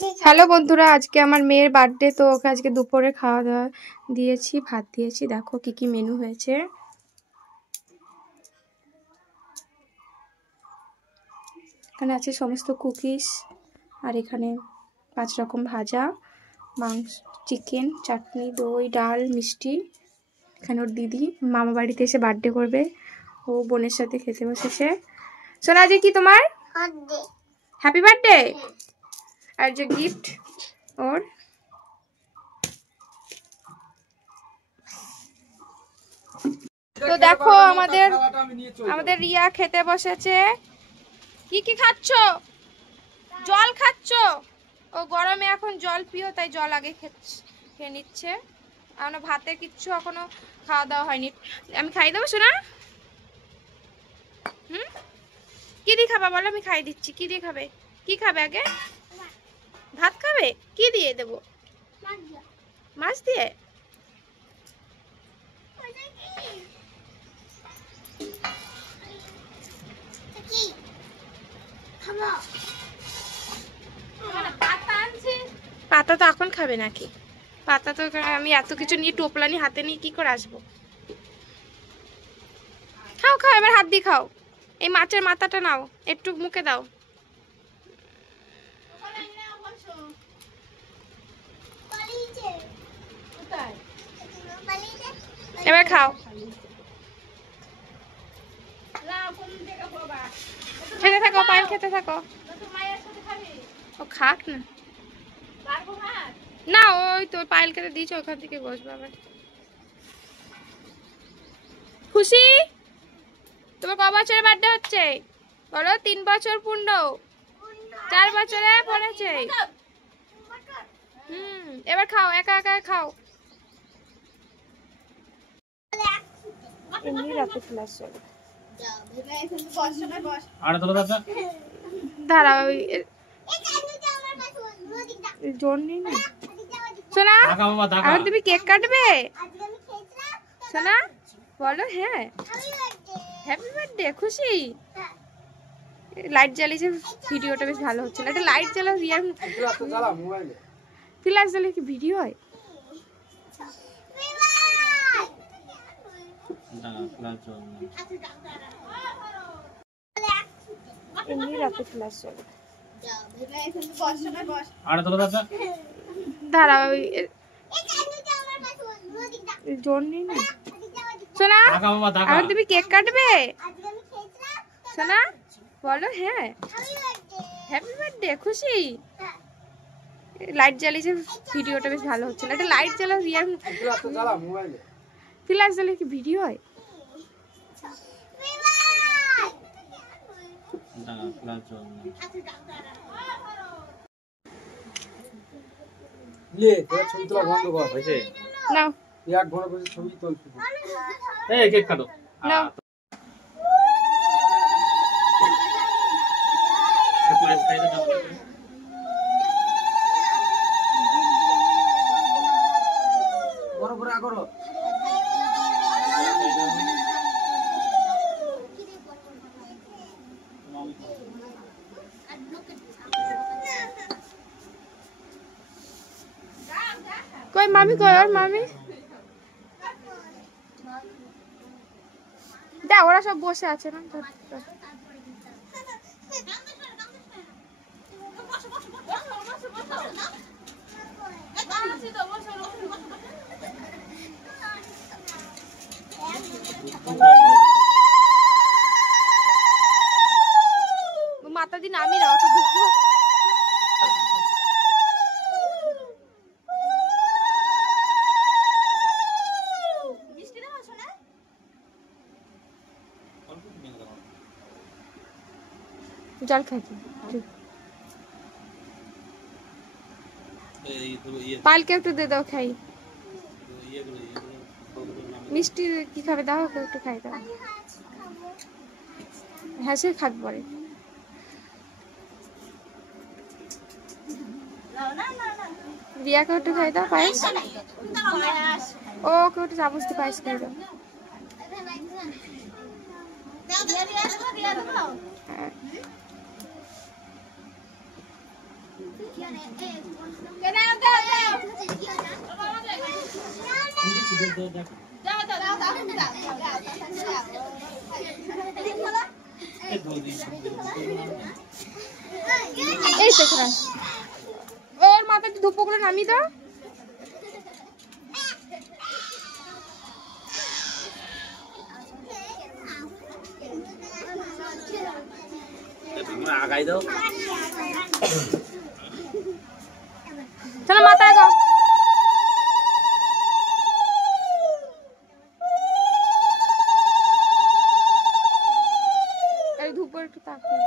Hello বন্ধুরা, আজকে আমার মেয়ের বার্থডে, তো ওকে আজকে দুপুরে খাওয়া দাওয়া দিয়েছি, ভাত দিয়েছি। দেখো কি কি মেনু হয়েছে। এখানে আছে সমস্ত কুকিজ, আর এখানে 5 রকম ভাজা, মাংস, চিকেন, চাটনি, দই, ডাল, মিষ্টি। এখানে ওর দিদি মামা বাড়িতে এসে বার্থডে করবে, ও বোনের সাথে খেতে বসেছে। সোনা, যে কি তোমার হ্যাপি বার্থডে, আর যে গিফট ওর। তো দেখো আমাদের রিয়া খেতে বসেছে। কি কি খাচ্ছ? জল খাচ্ছ? ও গরমে এখন জল পিও, তাই জল আগে খেয়ে নিচ্ছে। এখনো ভাতে কিচ্ছু এখনো খাওয়া দাওয়া হয়নি। আমি খাইয়ে দেবো শোনা? কি দিয়ে খাবা বলো, আমি খাইয়ে দিচ্ছি। কি দিয়ে খাবে? কি খাবে আগে? ভাত খাবে? কি দিয়ে দেবো? মাছ দিয়ে? পাতা তো এখন খাবে নাকি? পাতা তো আমি এত কিছু নিয়ে টোপলানি হাতে নিয়ে কি করে আসবো? খাও খাও, এবার হাত দিয়ে খাও। এই মাছের মাথাটা নাও, একটু মুখে দাও। এবার খাও, খেতে থাকো, পায়েল খেতে থাকো। ও খাক না, না ওই তো পায়েল খেতে দিয়েছে, ওখান থেকে বসবে আবার। খুশি? তোমার ক বছরের বার্থডে হচ্ছে বলো? 3 বছর পূর্ণ, 4 বছরে পড়েছে। এবার খাও, একা একা খাও। এমনি রাতে ক্লাস চলে। দাঁড়াও, জোর নেই না। সোনা, আর তুমি কেক কাটবে? সোনা বলো হ্যাঁ, হ্যাপি বার্থডে। খুশি? লাইট জ্বালিয়েছে, ভিডিওটা বেশ ভালো হচ্ছে না। এটা লাইট জ্বালাও, রিয়ার ফ্ল্যাশ জ্বালিয়ে কি ভিডিও হয়? এমনি রাতে ক্লাস চলে। দাঁড়াও, জোর নেই না। সোনা, আর তুমি কেক কাটবে? সোনা বলো হ্যাঁ, হ্যাপি বার্থডে। খুশি? লাইট জ্বালিয়েছে, ভিডিওটা বেশ ভালো হচ্ছে না। এটা লাইট জ্বালাও, রিয়ার ফ্ল্যাশ জ্বালিয়ে কি ভিডিও হয়? নাও কেক কাটো। নাও কই মামি, কই আর মামি? দা, ওরা সব বসে আছে না। মাথা দিন আমি না অত বুঝবো। জল খাইছি, পালকে একটু দে দাও খাই। মিষ্টি কি খাবে? দাও ওকে একটু খাই দাও। হ্যাঁ সে খাক পরে। রিয়াকে একটু খাই দাও পায়েস। ওকে একটু চামচ দিয়ে পায়েস খাই দাও। এই সেখানে ওর মাথায় ধূপ করে নামিয়ে দাও। আগাই দাও চলো মাথায় দাও। এই ধূপ একটু তাকিয়ে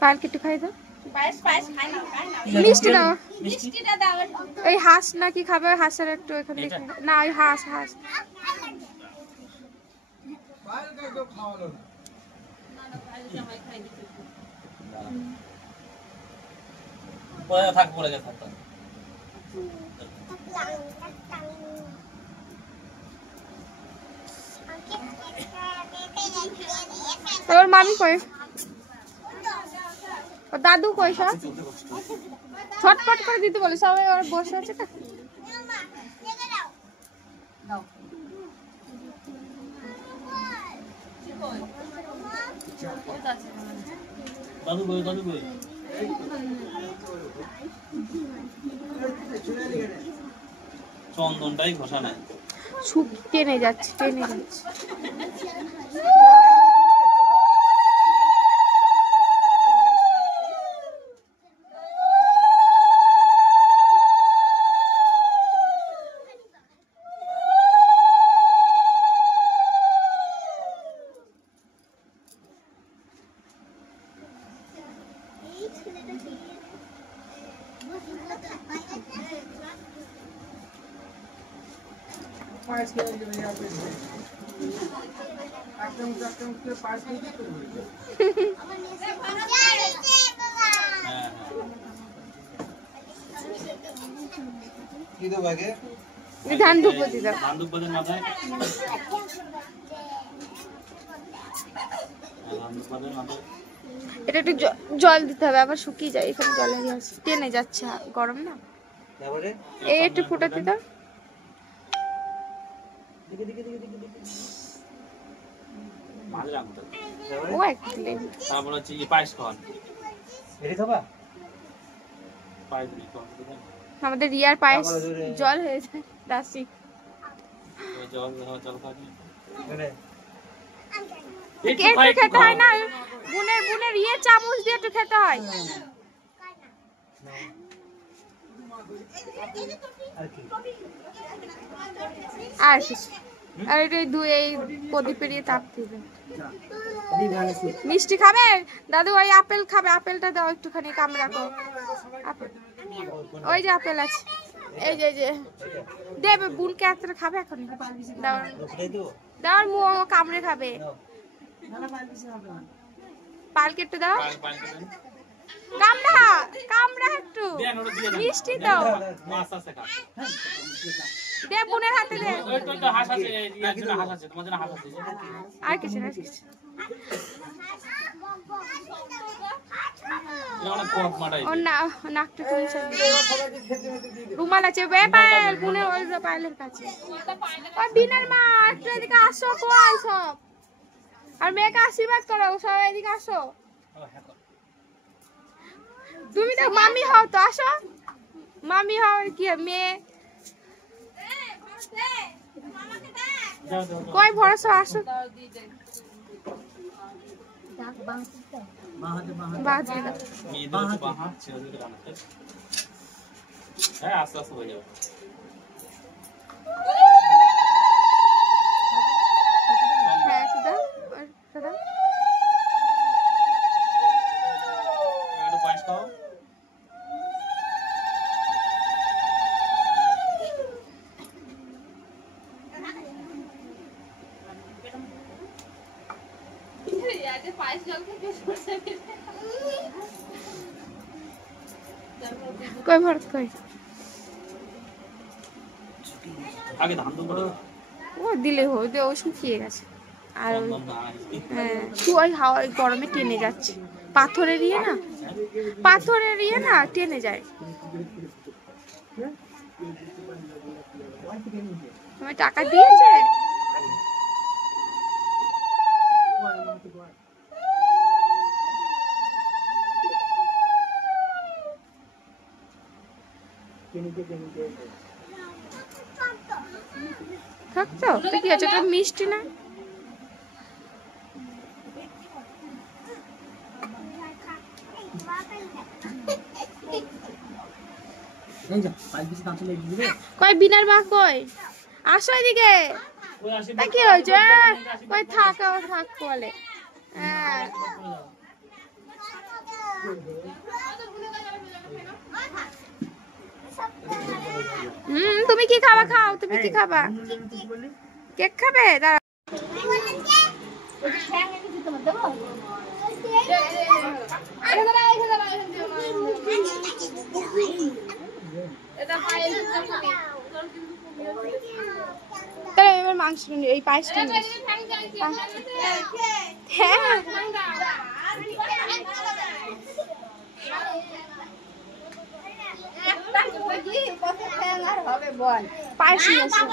পায়েল কেটে খাই দাও। মিষ্টি দাও, এই হাঁস নাকি খাবে, হাঁসের একটু এখানে দেখে না, ওই হাঁস হাঁস তোর মামি কই, দাদু কই, সব ছটপট করে দিতে বলে, সবাই ওর বসে আছে। দাদু কই, দাদু কই, চন্দনটাই ঘষা নাই, টেনে যাচ্ছে টেনে যাচ্ছে। ধান ধূপ দি দাও, ধান ধূপ বাদের মাথায়, এটা একটু জল দিতে হবে, আবার শুকিয়ে যায়, এখানে জল হয়ে যাচ্ছে, টেনে যাচ্ছে, গরম না। এই একটু ফুটাতে দাও। ও একটু তারপর হচ্ছে পায়েস খাওয়ান, আমাদের রিয়ার পায়েস জল হয়ে যায়, দাসি একটু খেতে হয় না, বুনের বুনের ইয়ে চামচ দিয়ে একটু খেতে হয়। আর এই প্রদীপের ইয়ে তাপ দিবে। মিষ্টি খাবে দাদু, ওই আপেল খাবে, আপেলটা দাও একটুখানি, কামড়ে রাখো ওই যে আপেল আছে, এই যে দেবে বুনকে একটা খাবে এখন, দাও মুখ কামড়ে খাবে, পালকে একটু দাও, কামড়া কামড়া একটু মিষ্টি দাও, দে বোনের হাতে দে, আর কিছু না নাকটা রুমাল আছে পায়েল, বোনের ওই পায়েলের কাছে, ওই বিনের মা একটু এদিকে আসো, কই সব, আর মেয়েকে আশীর্বাদ করো, সব এদিকে আসো, তুমি তো মামি হও, তো আসো মামি হও, কি মেয়ে কই ভরসা, আসো আস্তে আস্তে হয়ে যাবে। কই ভরত কই আগে ধান তো করে ও দিলে হইতে ও শুকিয়ে গেছে। আর ওই কম দাম হ্যাঁ ওই হাওয়া গরমে টেনে যাচ্ছে, পাথরের ইয়ে না, পাথরের ইয়ে না টেনে যায়। তোমার টাকা দিয়েছে? থাকতো তো কি আছে, ওটা মিষ্টি না? কই বিনার মা কই? আসো এদিকে। তা কি হয়েছে? কই থাকাও থাক বলে। হ্যাঁ তুমি কি খাবা? খাও, তুমি কি খাবা? কেক খাবে? দাঁড়াও। তাহলে এবার মাংস এই পায়েসটা নিয়ে হ্যাঁ পায়েস নিয়ে আসো।